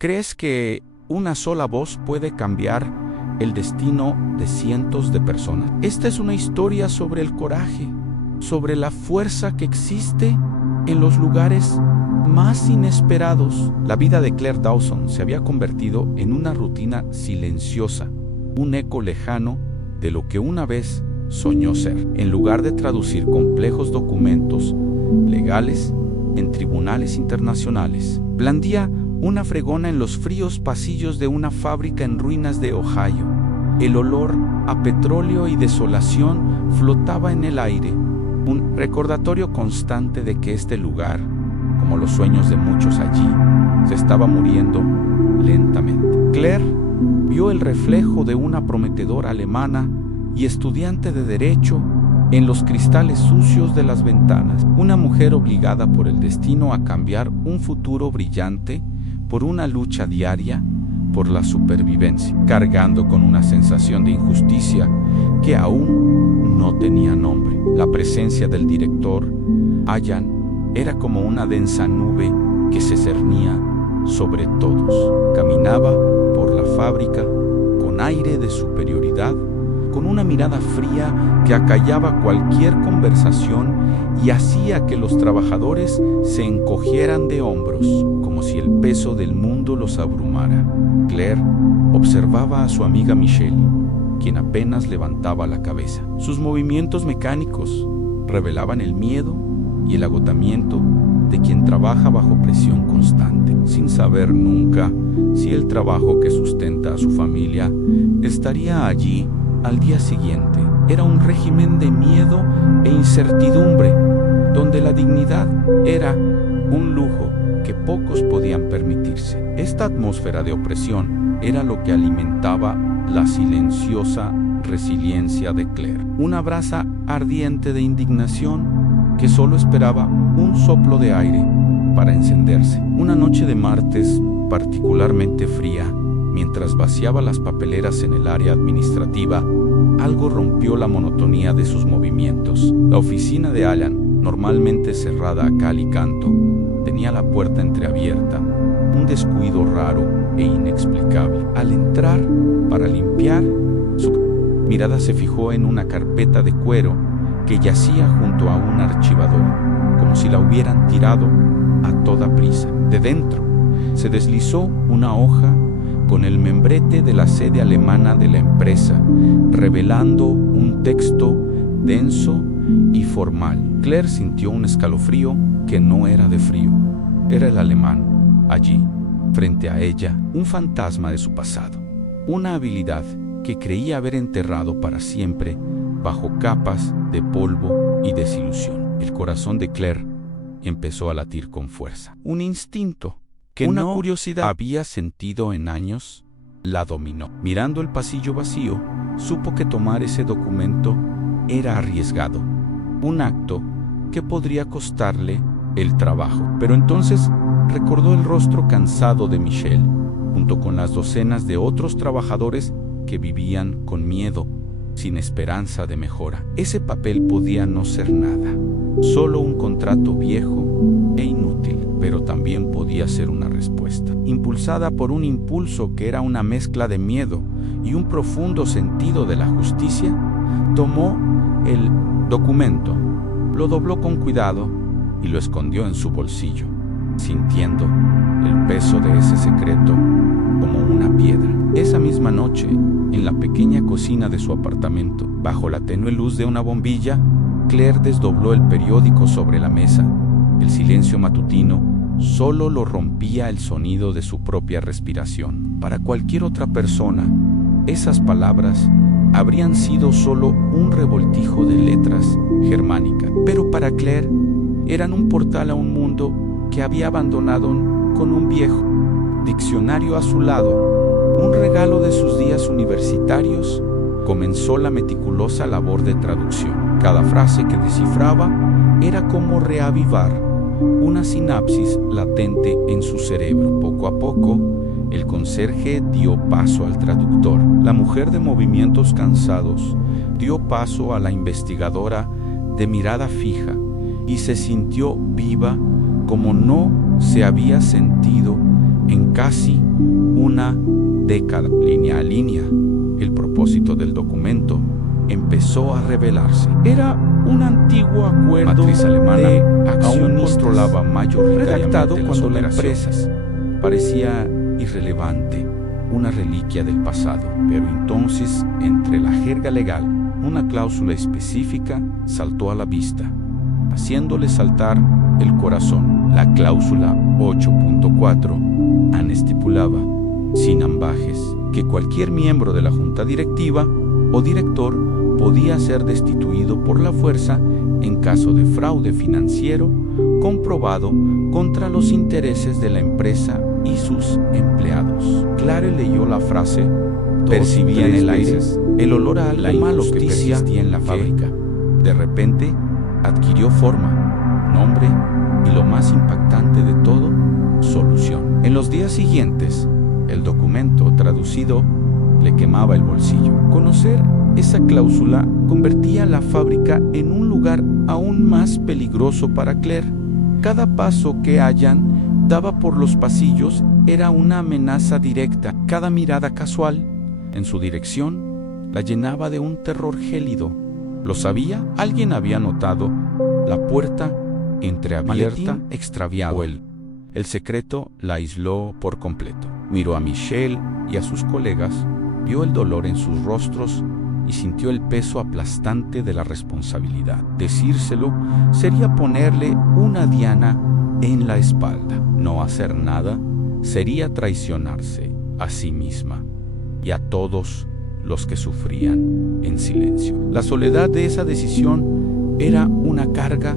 ¿Crees que una sola voz puede cambiar el destino de cientos de personas? Esta es una historia sobre el coraje, sobre la fuerza que existe en los lugares más inesperados. La vida de Claire Dawson se había convertido en una rutina silenciosa, un eco lejano de lo que una vez soñó ser. En lugar de traducir complejos documentos legales en tribunales internacionales, blandía una fregona en los fríos pasillos de una fábrica en ruinas de Ohio. El olor a petróleo y desolación flotaba en el aire, un recordatorio constante de que este lugar, como los sueños de muchos allí, se estaba muriendo lentamente. Claire vio el reflejo de una prometedora alemana y estudiante de Derecho en los cristales sucios de las ventanas. Una mujer obligada por el destino a cambiar un futuro brillante por una lucha diaria por la supervivencia, cargando con una sensación de injusticia que aún no tenía nombre. La presencia del director, Allan, era como una densa nube que se cernía sobre todos. Caminaba por la fábrica con aire de superioridad, con una mirada fría que acallaba cualquier conversación y hacía que los trabajadores se encogieran de hombros, como si el peso del mundo los abrumara. Claire observaba a su amiga Michelle, quien apenas levantaba la cabeza. Sus movimientos mecánicos revelaban el miedo y el agotamiento de quien trabaja bajo presión constante, sin saber nunca si el trabajo que sustenta a su familia estaría allí al día siguiente. Era un régimen de miedo e incertidumbre, donde la dignidad era un lujo que pocos podían permitirse. Esta atmósfera de opresión era lo que alimentaba la silenciosa resiliencia de Claire, una brasa ardiente de indignación que solo esperaba un soplo de aire para encenderse. Una noche de martes particularmente fría, mientras vaciaba las papeleras en el área administrativa, algo rompió la monotonía de sus movimientos. La oficina de Allan, normalmente cerrada a cal y canto, tenía la puerta entreabierta, un descuido raro e inexplicable. Al entrar para limpiar, su mirada se fijó en una carpeta de cuero que yacía junto a un archivador, como si la hubieran tirado a toda prisa. De dentro se deslizó una hoja con el membrete de la sede alemana de la empresa, revelando un texto denso y formal. Claire sintió un escalofrío que no era de frío. Era el alemán, allí, frente a ella, un fantasma de su pasado, una habilidad que creía haber enterrado para siempre bajo capas de polvo y desilusión. El corazón de Claire empezó a latir con fuerza. Un instinto que una curiosidad había sentido en años la dominó. Mirando el pasillo vacío, supo que tomar ese documento era arriesgado, un acto que podría costarle el trabajo. Pero entonces recordó el rostro cansado de Michelle, junto con las docenas de otros trabajadores que vivían con miedo, sin esperanza de mejora. Ese papel podía no ser nada, solo un contrato viejo e inútil, pero también podía ser una respuesta. Impulsada por un impulso que era una mezcla de miedo y un profundo sentido de la justicia, tomó el documento, lo dobló con cuidado y lo escondió en su bolsillo, sintiendo el peso de ese secreto como una piedra. Esa misma noche, en la pequeña cocina de su apartamento, bajo la tenue luz de una bombilla, Claire desdobló el periódico sobre la mesa. El silencio matutino solo lo rompía el sonido de su propia respiración. Para cualquier otra persona, esas palabras habrían sido solo un revoltijo de letras germánicas, pero para Claire eran un portal a un mundo que había abandonado con un viejo diccionario a su lado. Un regalo de sus días universitarios, comenzó la meticulosa labor de traducción. Cada frase que descifraba era como reavivar una sinapsis latente en su cerebro. Poco a poco, el conserje dio paso al traductor. La mujer de movimientos cansados dio paso a la investigadora de mirada fija y se sintió viva como no se había sentido en casi una década. Línea a línea, el propósito del documento empezó a revelarse. Era un antiguo acuerdo matriz alemana de accionistas, controlaba mayoritariamente redactado cuando la empresa parecía irrelevante, una reliquia del pasado. Pero entonces, entre la jerga legal, una cláusula específica saltó a la vista, haciéndole saltar el corazón. La cláusula 8.4 estipulaba, sin ambajes, que cualquier miembro de la junta directiva o director podía ser destituido por la fuerza en caso de fraude financiero comprobado contra los intereses de la empresa y sus empleados. Clare leyó la frase, percibía en el aire el olor a algo malo que persistía en la fábrica. De repente, adquirió forma, nombre y, lo más impactante de todo, solución. En los días siguientes, el documento traducido le quemaba el bolsillo. Conocer esa cláusula convertía la fábrica en un lugar aún más peligroso para Claire. Cada paso que Allan daba por los pasillos era una amenaza directa. Cada mirada casual en su dirección la llenaba de un terror gélido. ¿Lo sabía? Alguien había notado la puerta entreabierta, extraviada, o el secreto la aisló por completo. Miró a Michelle y a sus colegas, vio el dolor en sus rostros y sintió el peso aplastante de la responsabilidad. Decírselo sería ponerle una diana en la espalda. No hacer nada sería traicionarse a sí misma y a todos los que sufrían en silencio. La soledad de esa decisión era una carga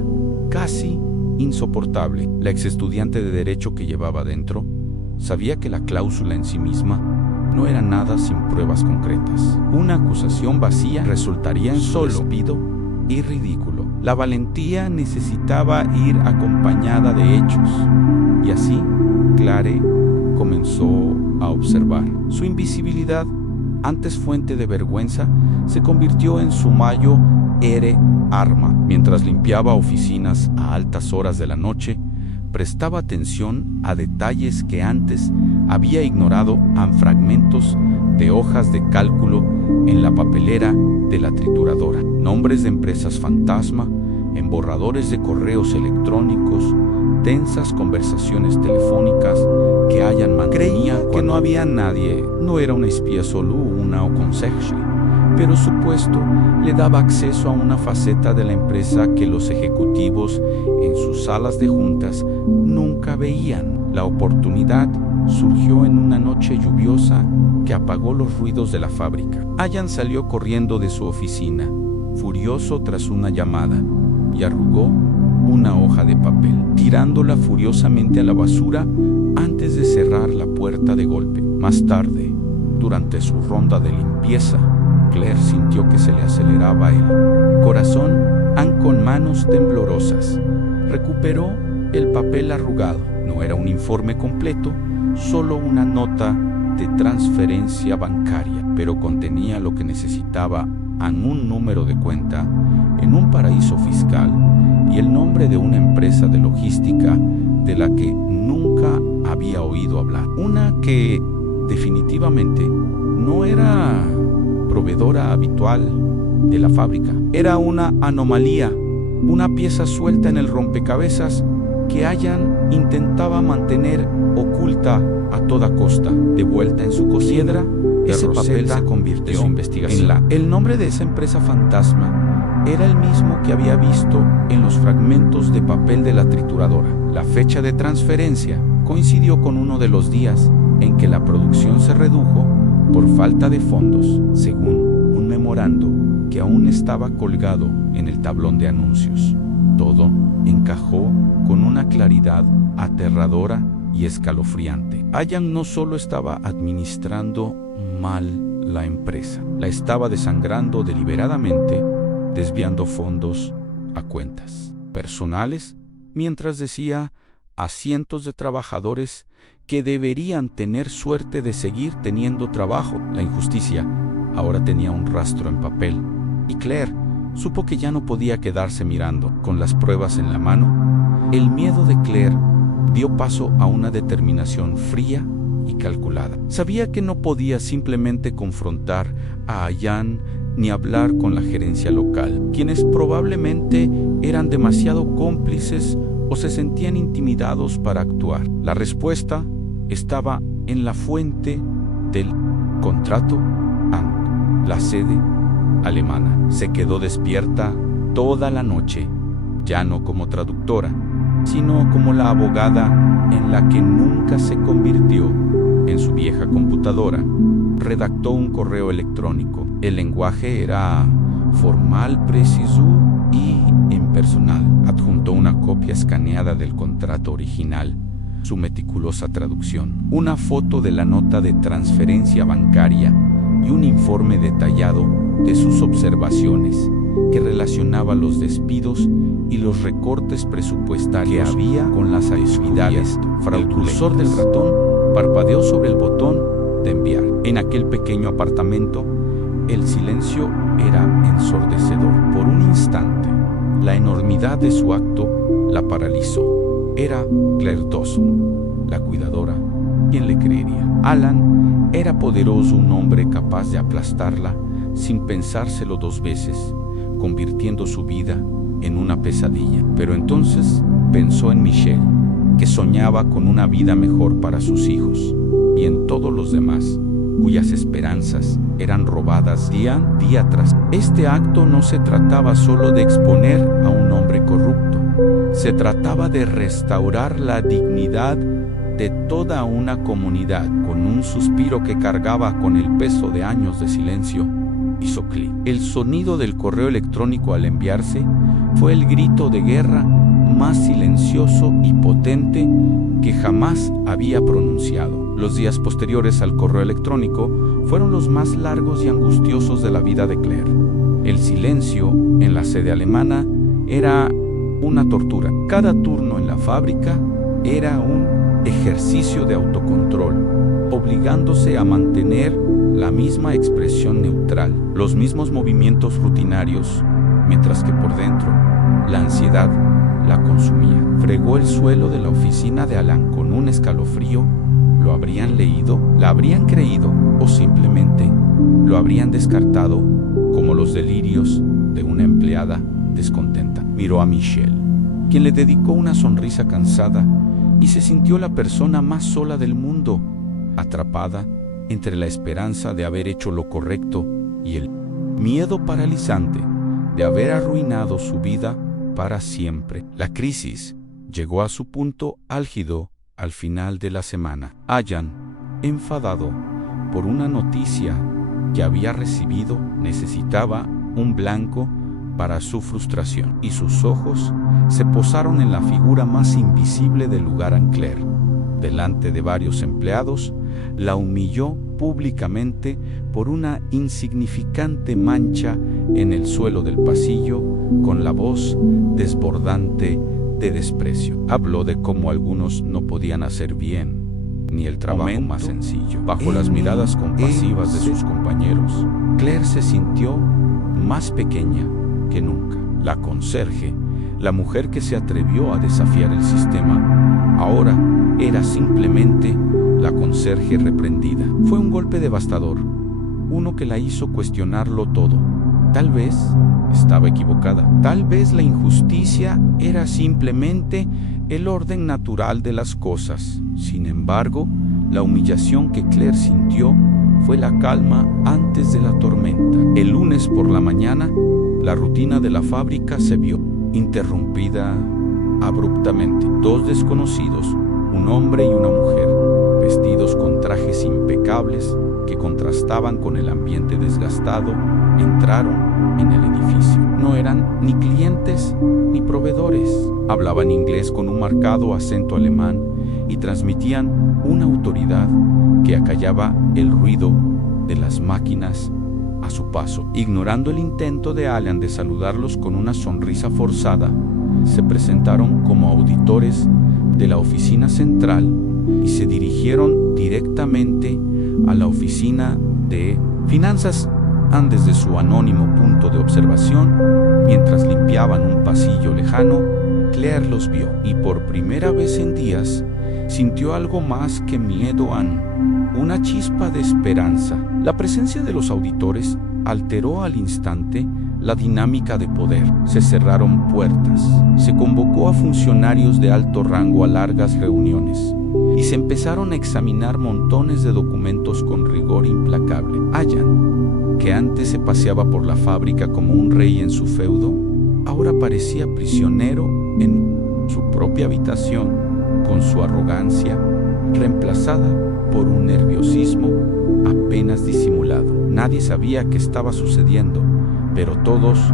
casi insoportable. La exestudiante de Derecho que llevaba dentro sabía que la cláusula en sí misma no era nada sin pruebas concretas. Una acusación vacía resultaría en solo despido y ridículo. La valentía necesitaba ir acompañada de hechos. Y así, Clare comenzó a observar. Su invisibilidad, antes fuente de vergüenza, se convirtió en su mayor arma. Mientras limpiaba oficinas a altas horas de la noche, prestaba atención a detalles que antes había ignorado, a fragmentos de hojas de cálculo en la papelera de la trituradora, nombres de empresas fantasma, en borradores de correos electrónicos, tensas conversaciones telefónicas que Allan mantenía. Creía que no había nadie, no era una espía solo, una o conseje, pero su puesto le daba acceso a una faceta de la empresa que los ejecutivos en sus salas de juntas nunca veían. La oportunidad surgió en una noche lluviosa que apagó los ruidos de la fábrica. Allan salió corriendo de su oficina, furioso tras una llamada, y arrugó una hoja de papel, tirándola furiosamente a la basura antes de cerrar la puerta de golpe. Más tarde, durante su ronda de limpieza, Claire sintió que se le aceleraba el corazón, con manos temblorosas. Recuperó el papel arrugado. No era un informe completo, solo una nota de transferencia bancaria, pero contenía lo que necesitaba: un número de cuenta en un paraíso fiscal y el nombre de una empresa de logística de la que nunca había oído hablar. Una que definitivamente no era proveedora habitual de la fábrica. Era una anomalía, una pieza suelta en el rompecabezas que Allan intentaba mantener oculta a toda costa. De vuelta en su cocina, ese papel se convirtió en investigación. El nombre de esa empresa fantasma era el mismo que había visto en los fragmentos de papel de la trituradora. La fecha de transferencia coincidió con uno de los días en que la producción se redujo por falta de fondos, según un memorando que aún estaba colgado en el tablón de anuncios. Todo encajó con una claridad aterradora y escalofriante. Allan no solo estaba administrando mal la empresa, la estaba desangrando deliberadamente, desviando fondos a cuentas personales, mientras decía a cientos de trabajadores que deberían tener suerte de seguir teniendo trabajo. La injusticia ahora tenía un rastro en papel, y Claire supo que ya no podía quedarse mirando con las pruebas en la mano. El miedo de Claire dio paso a una determinación fría y calculada. Sabía que no podía simplemente confrontar a Allan ni hablar con la gerencia local, quienes probablemente eran demasiado cómplices o se sentían intimidados para actuar. La respuesta estaba en la fuente del contrato ANT, la sede alemana. Se quedó despierta toda la noche, ya no como traductora, sino como la abogada en la que nunca se convirtió. En su vieja computadora, redactó un correo electrónico. El lenguaje era formal, preciso y impersonal. Adjuntó una copia escaneada del contrato original, su meticulosa traducción, una foto de la nota de transferencia bancaria y un informe detallado de sus observaciones que relacionaba los despidos y los recortes presupuestarios que había con las actividades fraudulentas. El cursor del ratón parpadeó sobre el botón de enviar. En aquel pequeño apartamento, el silencio era ensordecedor. Por un instante, la enormidad de su acto la paralizó. Era Claire Dawson, la cuidadora. ¿Quién le creería? Alan era poderoso, un hombre capaz de aplastarla sin pensárselo dos veces, convirtiendo su vida en una pesadilla. Pero entonces pensó en Michelle, que soñaba con una vida mejor para sus hijos, y en todos los demás, cuyas esperanzas eran robadas día tras. Este acto no se trataba solo de exponer a un hombre corrupto, se trataba de restaurar la dignidad de toda una comunidad. Con un suspiro que cargaba con el peso de años de silencio, hizo clic. El sonido del correo electrónico al enviarse fue el grito de guerra más silencioso y potente que jamás había pronunciado. Los días posteriores al correo electrónico fueron los más largos y angustiosos de la vida de Claire. El silencio en la sede alemana era una tortura. Cada turno en la fábrica era un ejercicio de autocontrol, obligándose a mantener la misma expresión neutral, los mismos movimientos rutinarios, mientras que por dentro la ansiedad la consumía. Fregó el suelo de la oficina de Alan con un escalofrío. ¿Lo habrían leído? ¿La habrían creído? ¿O simplemente lo habrían descartado como los delirios de una empleada descontenta? Miró a Michelle, quien le dedicó una sonrisa cansada, y se sintió la persona más sola del mundo, atrapada entre la esperanza de haber hecho lo correcto y el miedo paralizante de haber arruinado su vida para siempre. La crisis llegó a su punto álgido al final de la semana. Allan, enfadado por una noticia que había recibido, necesitaba un blanco para su frustración, y sus ojos se posaron en la figura más invisible del lugar. Claire, delante de varios empleados, la humilló públicamente por una insignificante mancha en el suelo del pasillo, con la voz desbordante de desprecio. Habló de cómo algunos no podían hacer bien ni el trabajo más sencillo. Bajo las miradas compasivas de sus compañeros, Claire se sintió más pequeña que nunca. La conserje, la mujer que se atrevió a desafiar el sistema, ahora era simplemente la conserje reprendida. Fue un golpe devastador, uno que la hizo cuestionarlo todo. Tal vez estaba equivocada. Tal vez la injusticia era simplemente el orden natural de las cosas. Sin embargo, la humillación que Claire sintió fue la calma antes de la tormenta. El lunes por la mañana, la rutina de la fábrica se vio interrumpida abruptamente. Dos desconocidos, un hombre y una mujer, vestidos con trajes impecables que contrastaban con el ambiente desgastado, entraron en el edificio. No eran ni clientes ni proveedores. Hablaban inglés con un marcado acento alemán y transmitían una autoridad que acallaba el ruido de las máquinas a su paso. Ignorando el intento de Alan de saludarlos con una sonrisa forzada, se presentaron como auditores de la oficina central y se dirigieron directamente a la oficina de finanzas desde su anónimo punto de observación. Mientras limpiaban un pasillo lejano, Claire los vio y por primera vez en días sintió algo más que miedo, una chispa de esperanza. La presencia de los auditores alteró al instante la dinámica de poder. Se cerraron puertas, se convocó a funcionarios de alto rango a largas reuniones y se empezaron a examinar montones de documentos con rigor implacable. Allan, que antes se paseaba por la fábrica como un rey en su feudo, ahora parecía prisionero en su propia habitación, con su arrogancia reemplazada por un nerviosismo apenas disimulado. Nadie sabía qué estaba sucediendo, pero todos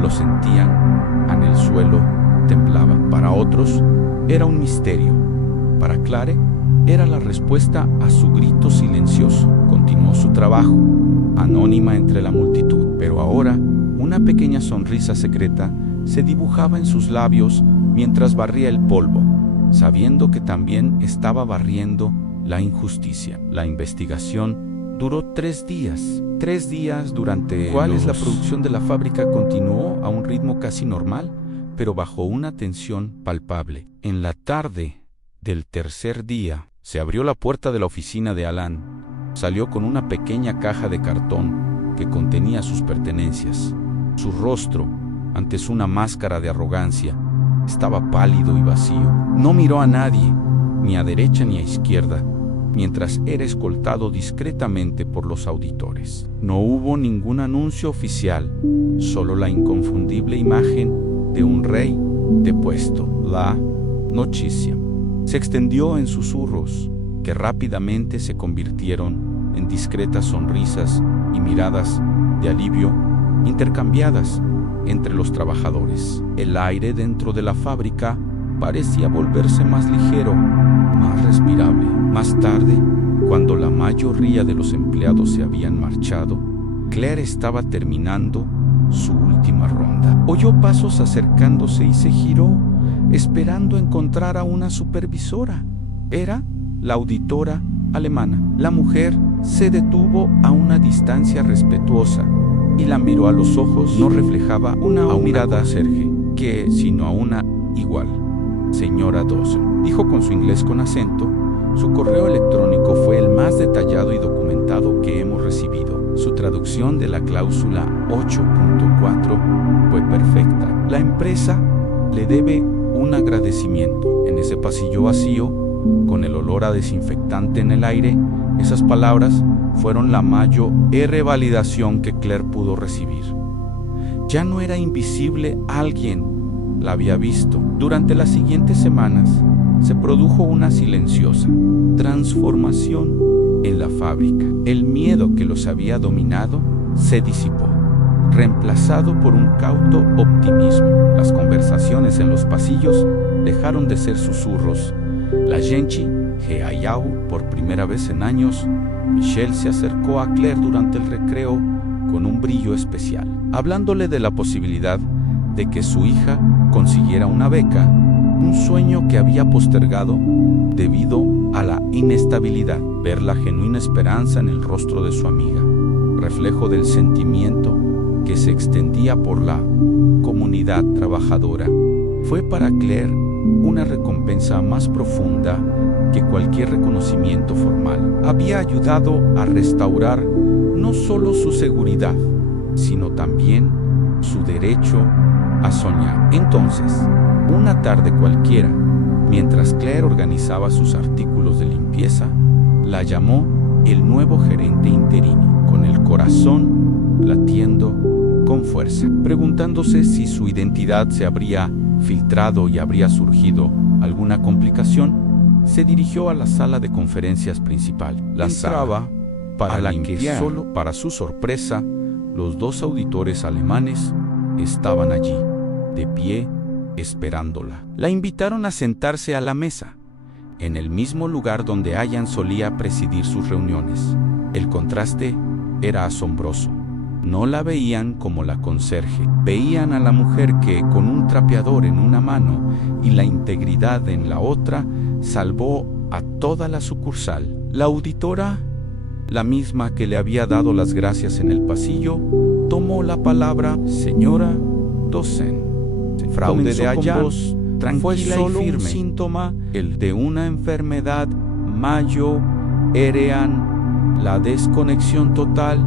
lo sentían. En el suelo temblaba. Para otros era un misterio. Para Claire era la respuesta a su grito silencioso. Continuó su trabajo, anónima entre la multitud, pero ahora una pequeña sonrisa secreta se dibujaba en sus labios mientras barría el polvo, sabiendo que también estaba barriendo la injusticia. La investigación duró 3 días. 3 días durante cuales la producción de la fábrica continuó a un ritmo casi normal, pero bajo una tensión palpable. En la tarde del tercer día, se abrió la puerta de la oficina de Alan. Salió con una pequeña caja de cartón que contenía sus pertenencias. Su rostro, antes una máscara de arrogancia, estaba pálido y vacío. No miró a nadie, ni a derecha ni a izquierda, mientras era escoltado discretamente por los auditores. No hubo ningún anuncio oficial, solo la inconfundible imagen de un rey depuesto. La noticia se extendió en susurros que rápidamente se convirtieron en discretas sonrisas y miradas de alivio intercambiadas entre los trabajadores. El aire dentro de la fábrica parecía volverse más ligero, más respirable. Más tarde, cuando la mayoría de los empleados se habían marchado, Claire estaba terminando su última ronda. Oyó pasos acercándose y se giró, esperando encontrar a una supervisora. Era la auditora alemana. La mujer se detuvo a una distancia respetuosa y la miró a los ojos. No reflejaba una mirada Serge, sino a una igual. Señora Dawson, dijo con su inglés con acento. Su correo electrónico fue el más detallado y documentado que hemos recibido. Su traducción de la cláusula 8.4 fue perfecta. La empresa le debe un agradecimiento. En ese pasillo vacío, con el olor a desinfectante en el aire, esas palabras fueron la mayor validación que Claire pudo recibir. Ya no era invisible, alguien la había visto. Durante las siguientes semanas se produjo una silenciosa transformación en la fábrica. El miedo que los había dominado se disipó, reemplazado por un cauto optimismo. Las conversaciones en los pasillos dejaron de ser susurros. La Genchi Heayao, por primera vez en años, Michelle se acercó a Claire durante el recreo con un brillo especial, hablándole de la posibilidad de que su hija consiguiera una beca, un sueño que había postergado debido a la inestabilidad. Ver la genuina esperanza en el rostro de su amiga, reflejo del sentimiento que se extendía por la comunidad trabajadora, fue para Claire una recompensa más profunda que cualquier reconocimiento formal. Había ayudado a restaurar no solo su seguridad, sino también su derecho a soñar. Entonces, una tarde cualquiera, mientras Claire organizaba sus artículos de limpieza, la llamó el nuevo gerente interino, con el corazón latiendo con fuerza, preguntándose si su identidad se habría filtrado y habría surgido alguna complicación. Se dirigió a la sala de conferencias principal. La sala para la que solo para su sorpresa, los 2 auditores alemanes estaban allí, de pie, esperándola. La invitaron a sentarse a la mesa, en el mismo lugar donde Allan solía presidir sus reuniones. El contraste era asombroso. No la veían como la conserje, veían a la mujer que, con un trapeador en una mano y la integridad en la otra, salvó a toda la sucursal. La auditora, la misma que le había dado las gracias en el pasillo, tomó la palabra. Señora Dawson, fraude de Allan tranquila fue solo y firme, un síntoma, el de una enfermedad mayorean la desconexión total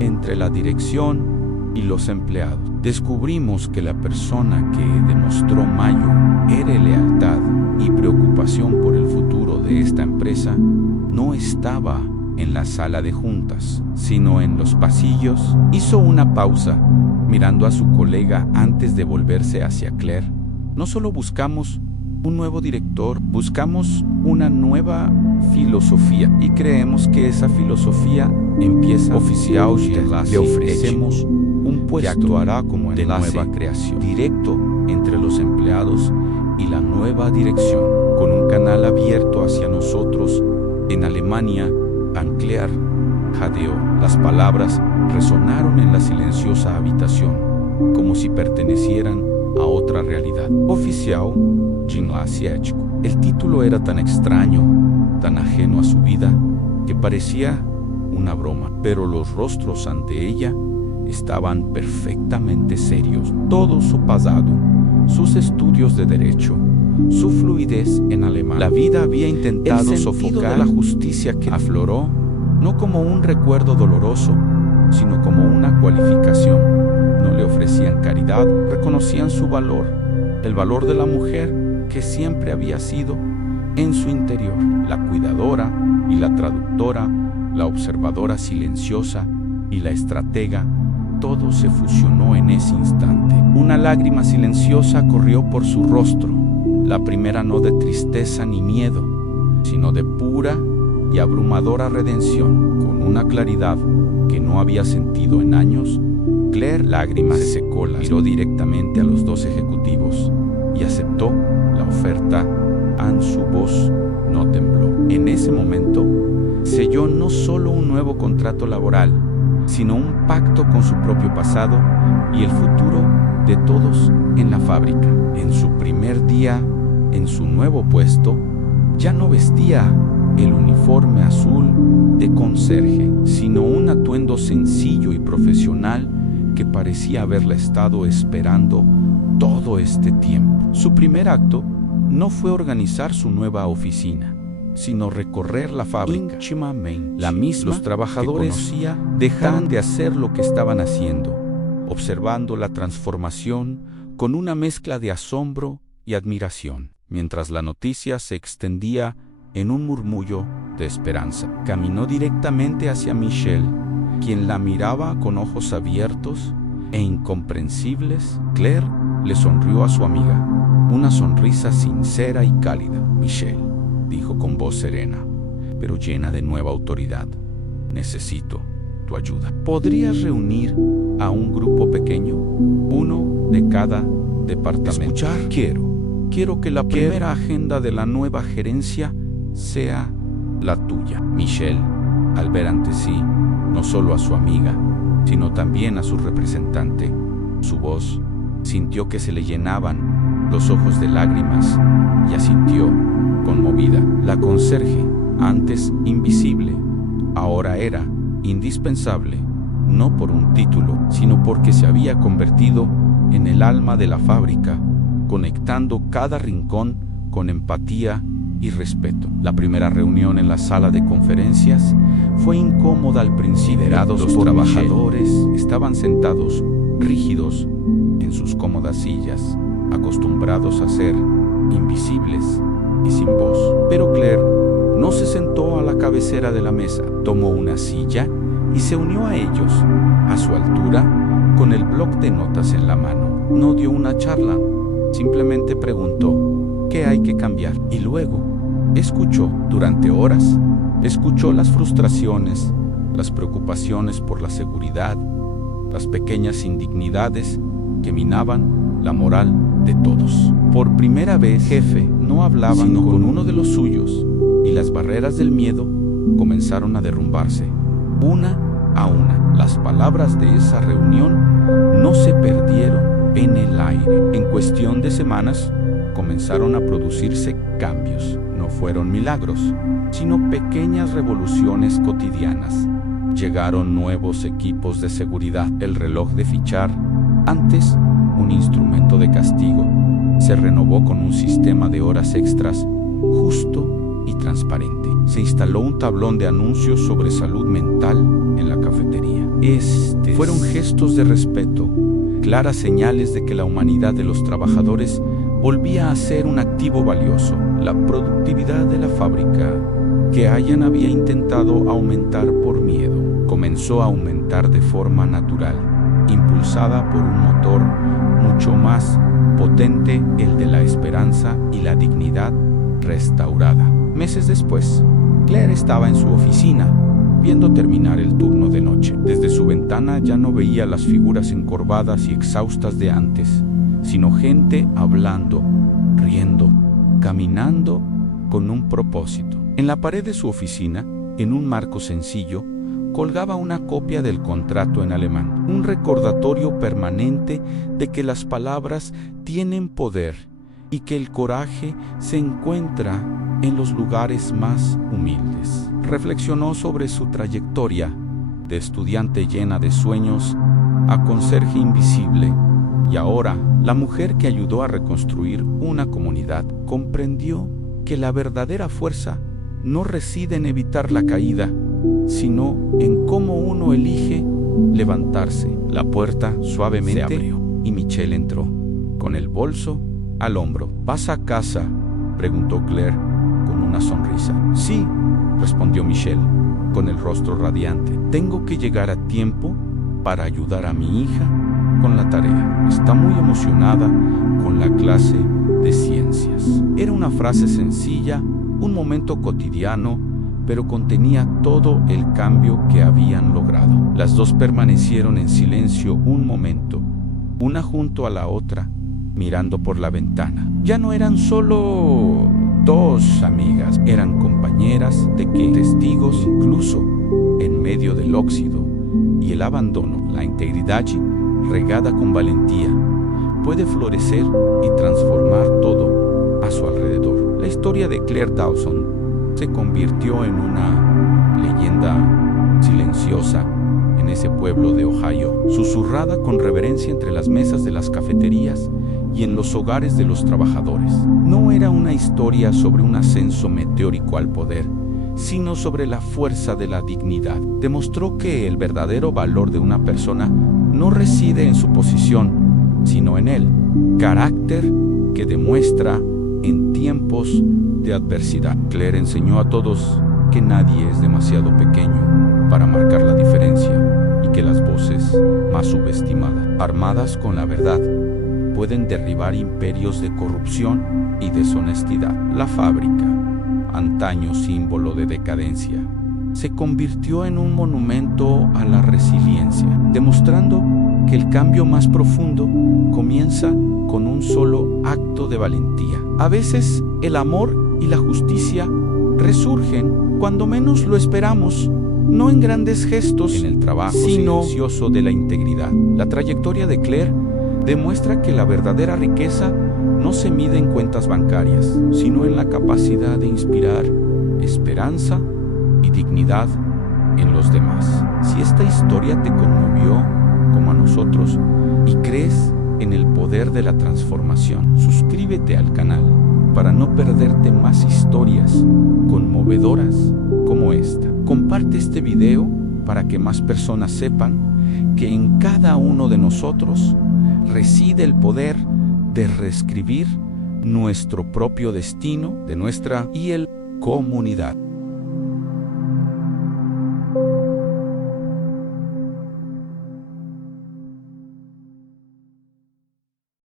entre la dirección y los empleados. Descubrimos que la persona que demostró mayor lealtad y preocupación por el futuro de esta empresa no estaba en la sala de juntas, sino en los pasillos. Hizo una pausa, mirando a su colega antes de volverse hacia Claire. No solo buscamos un nuevo director, buscamos una nueva filosofía y creemos que esa filosofía empieza oficial. Le ofrecemos un puesto que actuará como de nueva creación, directo entre los empleados y la nueva dirección, con un canal abierto hacia nosotros. En Alemania, Claire jadeó. Las palabras resonaron en la silenciosa habitación, como si pertenecieran a otra realidad. Oficial asiático. El título era tan extraño, tan ajeno a su vida, que parecía una broma, pero los rostros ante ella estaban perfectamente serios. Todo su pasado, sus estudios de derecho, su fluidez en alemán. La vida había intentado sofocar la justicia que afloró, no como un recuerdo doloroso, sino como una cualificación. No le ofrecían caridad, reconocían su valor, el valor de la mujer que siempre había sido en su interior, la cuidadora y la traductora, la observadora silenciosa y la estratega. Todo se fusionó en ese instante. Una lágrima silenciosa corrió por su rostro, la primera no de tristeza ni miedo, sino de pura y abrumadora redención. Con una claridad que no había sentido en años, Claire lágrimas se secó, miró directamente a los dos ejecutivos y aceptó la oferta. Su voz no tembló. En ese momento, selló no solo un nuevo contrato laboral, sino un pacto con su propio pasado y el futuro de todos en la fábrica. En su primer día, en su nuevo puesto, ya no vestía el uniforme azul de conserje, sino un atuendo sencillo y profesional que parecía haberla estado esperando todo este tiempo. Su primer acto no fue organizar su nueva oficina, sino recorrer la fábrica, la misma. Los trabajadores dejaron de hacer lo que estaban haciendo, observando la transformación con una mezcla de asombro y admiración, mientras la noticia se extendía en un murmullo de esperanza. Caminó directamente hacia Michelle, quien la miraba con ojos abiertos e incomprensibles. Claire le sonrió a su amiga, una sonrisa sincera y cálida. Michelle, dijo con voz serena, pero llena de nueva autoridad, necesito tu ayuda. ¿Podrías reunir a un grupo pequeño, uno de cada departamento? Escuchar. Quiero que la primera agenda de la nueva gerencia sea la tuya. Michelle, al ver ante sí no solo a su amiga, sino también a su representante, su voz, sintió que se le llenaban los ojos de lágrimas y asintió, conmovida. La conserje, antes invisible, ahora era indispensable, no por un título, sino porque se había convertido en el alma de la fábrica, conectando cada rincón con empatía y respeto. La primera reunión en la sala de conferencias fue incómoda al principio. Los trabajadores estaban sentados, rígidos, en sus cómodas sillas, acostumbrados a ser invisibles y sin voz. Pero Claire no se sentó a la cabecera de la mesa, tomó una silla y se unió a ellos, a su altura, con el bloc de notas en la mano. No dio una charla, simplemente preguntó qué hay que cambiar. Y luego escuchó durante horas, escuchó las frustraciones, las preocupaciones por la seguridad, las pequeñas indignidades que minaban la moral de todos. Por primera vez, jefe no hablaba sino con uno de los suyos, y las barreras del miedo comenzaron a derrumbarse, una a una. Las palabras de esa reunión no se perdieron en el aire. En cuestión de semanas, comenzaron a producirse cambios. No fueron milagros, sino pequeñas revoluciones cotidianas. Llegaron nuevos equipos de seguridad. El reloj de fichar, antes un instrumento de castigo, Se renovó con un sistema de horas extras justo y transparente. Se instaló un tablón de anuncios sobre salud mental en la cafetería. Fueron gestos de respeto, claras señales de que la humanidad de los trabajadores volvía a ser un activo valioso. La productividad de la fábrica, que Ayan había intentado aumentar por miedo, comenzó a aumentar de forma natural, impulsada por un motor mucho más potente, el de la esperanza y la dignidad restaurada. Meses después, Claire estaba en su oficina, viendo terminar el turno de noche. Desde su ventana ya no veía las figuras encorvadas y exhaustas de antes, sino gente hablando, riendo, caminando con un propósito. En la pared de su oficina, en un marco sencillo, colgaba una copia del contrato en alemán, un recordatorio permanente de que las palabras tienen poder y que el coraje se encuentra en los lugares más humildes. Reflexionó sobre su trayectoria de estudiante llena de sueños a conserje invisible, y ahora la mujer que ayudó a reconstruir una comunidad comprendió que la verdadera fuerza no reside en evitar la caída, sino en cómo uno elige levantarse. La puerta suavemente se abrió y Michelle entró, con el bolso al hombro. ¿Vas a casa?, preguntó Claire con una sonrisa. Sí, respondió Michelle, con el rostro radiante. Tengo que llegar a tiempo para ayudar a mi hija con la tarea. Está muy emocionada con la clase de ciencias. Era una frase sencilla, un momento cotidiano, pero contenía todo el cambio que habían logrado. Las dos permanecieron en silencio un momento, una junto a la otra, mirando por la ventana. Ya no eran solo dos amigas, eran compañeras de que testigos, incluso en medio del óxido y el abandono. La integridad, regada con valentía, puede florecer y transformar todo a su alrededor. La historia de Claire Dawson se convirtió en una leyenda silenciosa en ese pueblo de Ohio, susurrada con reverencia entre las mesas de las cafeterías y en los hogares de los trabajadores. No era una historia sobre un ascenso meteórico al poder, sino sobre la fuerza de la dignidad. Demostró que el verdadero valor de una persona no reside en su posición, sino en el carácter que demuestra en tiempos de adversidad. Claire enseñó a todos que nadie es demasiado pequeño para marcar la diferencia y que las voces más subestimadas, armadas con la verdad, pueden derribar imperios de corrupción y deshonestidad. La fábrica, antaño símbolo de decadencia, se convirtió en un monumento a la resiliencia, demostrando que el cambio más profundo comienza con un solo acto de valentía. A veces el amor y la justicia resurgen cuando menos lo esperamos, no en grandes gestos, en el trabajo silencioso de la integridad. La trayectoria de Claire demuestra que la verdadera riqueza no se mide en cuentas bancarias, sino en la capacidad de inspirar esperanza y dignidad en los demás. Si esta historia te conmovió como a nosotros y crees en el poder de la transformación, suscríbete al canal para no perderte más historias conmovedoras como esta. Comparte este video para que más personas sepan que en cada uno de nosotros reside el poder de reescribir nuestro propio destino, de nuestra y el comunidad.